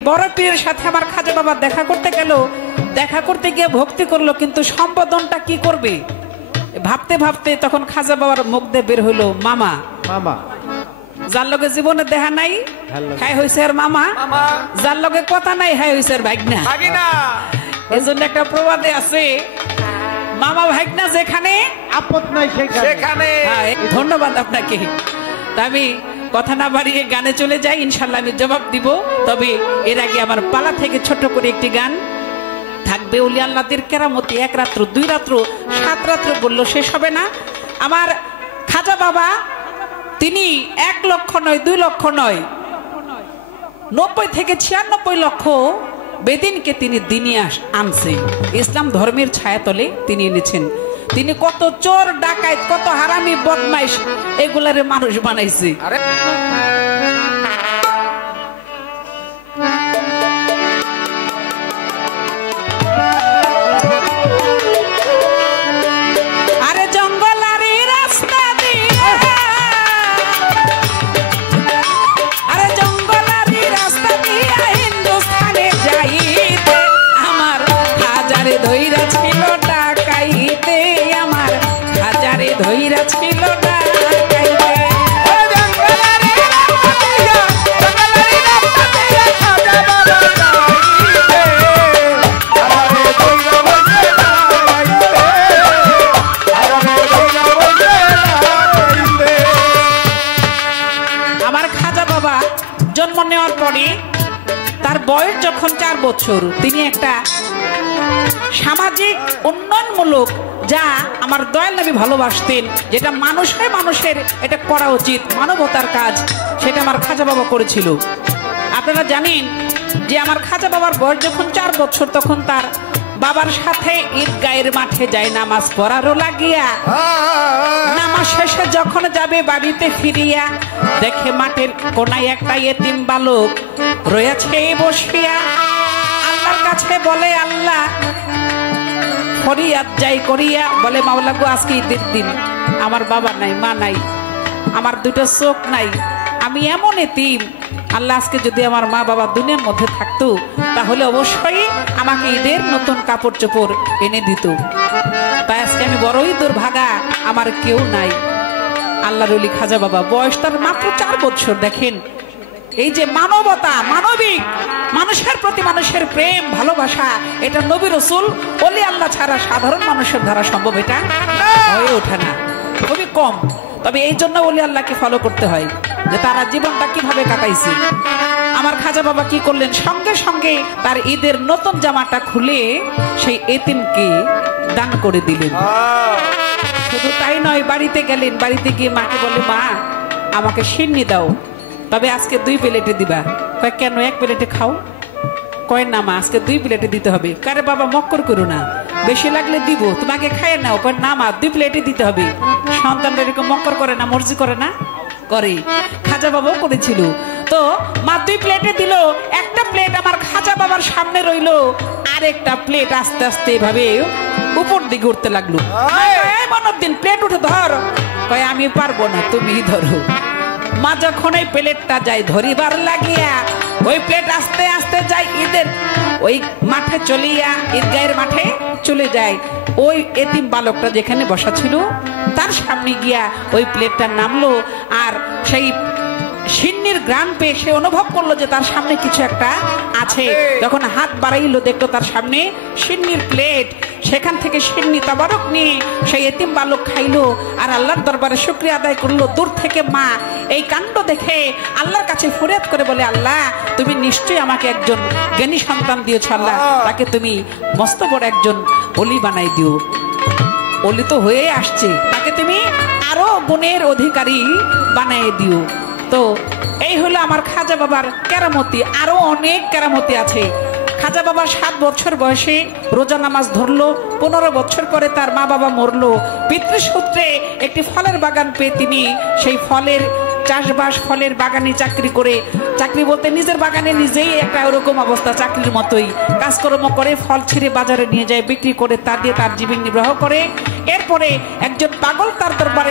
বড় পীরের সাথে আমার খাজা বাবা দেখা করতে গেল, দেখা করতে গিয়ে ভক্তি করলো, কিন্তু সম্বোধনটা কি করবে ভাবতে ভাবতে তখন খাজা বাবার মুখ দিয়ে বের হইলো মামা। মামা যার লগে জীবনে দেখা নাই হ্যাঁ হইছে আর মামা, যার লগে কথা নাই হ্যাঁ হইছে আর ভাগনা। এই জন্য একটা প্রবাদে আছে, মামা ভাগনা যেখানে আপদ নাই সেখানে। ধন্যবাদ আপনাকে। আমি কথা না বাড়িয়ে গানে চলে যাই, ইনশাল্লাহ আমি জবাব দিব। তবে এর আগে আমার পালা থেকে ছোট করে একটি গান থাকবে। ওলি আল্লাহদের কেরামতি, এক রাত্র, দুই রাত্র, 7 রাত্র বললো শেষ হবে না। আমার খাজা বাবা তিনি 1 লক্ষ নয়, 2 লক্ষ নয়, 90 থেকে 96 লক্ষ বেদিনকে তিনি দিনে আনছে। ইসলাম ধর্মের ছায়াতলে তিনি এনেছেন। তিনি কত চোর ডাকাত, কত হারামি বদমাইশ এগুলারে মানুষ বানাইছে। আরে জঙ্গলারি রাস্তা দিয়া, আরে জঙ্গলারি রাস্তা দিয়া হিন্দুস্তানে যাইতে আমার হাজারে ধইরা ছিল ডাকাইতে, আমার হাজারে ধইরা ছিল ডাকাইতে। আমার খাজা বাবা জন্ম নেওয়ার পরে তার বয়স যখন 4 বছর, তিনি একটা সামাজিক উন্নয়নমূলক, যা আমার দয়াল নবী ভালোবাসতেন, যেটা মানুষের এটা করা উচিত, মানবতার কাজ, সেটা আমার খাজা বাবা করেছিল। আপনারা জানেন যে আমার খাজা বাবার বয়স যখন 4 বছর, তখন তার বাবার সাথে ঈদগাহের মাঠে যায় নামাজ পড়ারও লাগিয়া। নামাজ শেষে যখন যাবে বাড়িতে ফিরিয়া, দেখে মাঠের কোনায় একটা এতিম বালক রয়েছে বসিয়া। আল্লাহর কাছে বলে, আল্লাহ ফরিয়াদ যাই করিয়া, বলে মাওলা গো আজকে ঈদের দিন, আমার বাবা নাই, মা নাই, আমার 2টো চোখ নাই, আমি এমন এতিম, আল্লাহ আজকে যদি আমার মা বাবা দুনিয়ার মধ্যে থাকতো তাহলে অবশ্যই আমাকে ঈদের নতুন কাপড় চোপড় এনে দিত। তাই আজকে আমি বড়ই দুর্ভাগা, আমার কেউ নাই। আল্লাহর ওলি খাজা বাবা, বয়স তার মাত্র 4 বছর। দেখেন এই যে মানবতা, মানবিক, মানুষের প্রতি মানুষের প্রেম ভালোবাসা, এটা নবী রাসূল ওলি আল্লাহ ছাড়া সাধারণ মানুষের দ্বারা সম্ভব এটা হয়ে ওঠে না, খুবই কম। তবে এই জন্য ওলি আল্লাহকে ফলো করতে হয় যে তারা জীবনটা কিভাবে কাটাইছে। আমার খাজা বাবা কি করলেন, সঙ্গে সঙ্গে তার ঈদের নতুন জামাটা খুলে সেই এতিমকে দান করে দিলেন। শুধু তাই নয়, বাড়িতে গেলেন, বাড়িতে গিয়ে মাকে বলে, মা আমাকে সিন্নি দাও, তবে আজকে 2 প্লেটে দিবা। কয় কেন, 1 প্লেটে খাও? কয় না মা আজকে 2 প্লেটে দিতে হবে। কারে বাবা মক্কর করো না, বেশি লাগলে দিব, তোমাকে খাইয়ে নাও। কয় না মা 2 প্লেটে দিতে হবে। সন্তানরা এরকম মক্কর করে না, মর্জি করে না, করে। খাজা বাবাও করেছিল। তো মা 2 প্লেটে দিল। একটা প্লেট আমার খাজা বাবার সামনে রইলো, আরেকটা প্লেট আস্তে আস্তে এভাবে উপর দিকে উঠতে লাগলো। মনদিন প্লেট উঠে ধর। কয় আমি পারবো না, তুমি ধরো। মা যখন এই প্লেটটা যায় ধরিবার লাগিয়া, ওই প্লেট আস্তে আস্তে যায় ঈদের ওই মাঠে চলিয়া, ঈদগাহের মাঠে চলে যায়। ওই এতিম বালকটা যেখানে বসা ছিল তার সামনে গিয়া ওই প্লেটটা নামলো। আর সেই সিন্নির গ্রান পেয়ে সে অনুভব করলো যে তার সামনে কিছু একটা আছে। যখন হাত বাড়াইলো, দেখলো তার সামনে সিন্নির প্লেট। সেখান থেকে সিন্নি তাবারক নিয়ে সেই এতিম বালক খাইলো আর আল্লাহর দরবারে শুকরিয়া আদায় করলো। দূর থেকে মা এই কাণ্ড দেখে আল্লাহর কাছে ফরিয়াদ করে বলে, আল্লাহ তুমি নিশ্চয়ই আমাকে একজন জ্ঞানী সন্তান দিয়েছ, আল্লাহ তাকে তুমি মস্ত বড় একজন ওলি বানাই দিও। ওলি তো হয়ে আসছে, তাকে তুমি আরো গুণের অধিকারী বানাই দিও। তো এই হলো আমার খাজা বাবার কেরামতি। আরো অনেক কেরামতি আছে। খাজা বাবা 7 বছর বয়সে রোজা নামাজ ধরলো। 15 বছর পরে তার মা বাবা মরলো। পিতৃসূত্রে একটি ফলের বাগান পেয়ে তিনি সেই ফলের চাষবাস, ফলের বাগানে চাকরি করে, চাকরি বলতে নিজের বাগানে নিজেই একটা ওরকম অবস্থা, চাকরির মতোই কাজকর্ম করে, ফল ছিঁড়ে বাজারে নিয়ে যায়, বিক্রি করে, তা দিয়ে তার জীবন নির্বাহ করে। এরপরে একজন পাগল তার দরবারে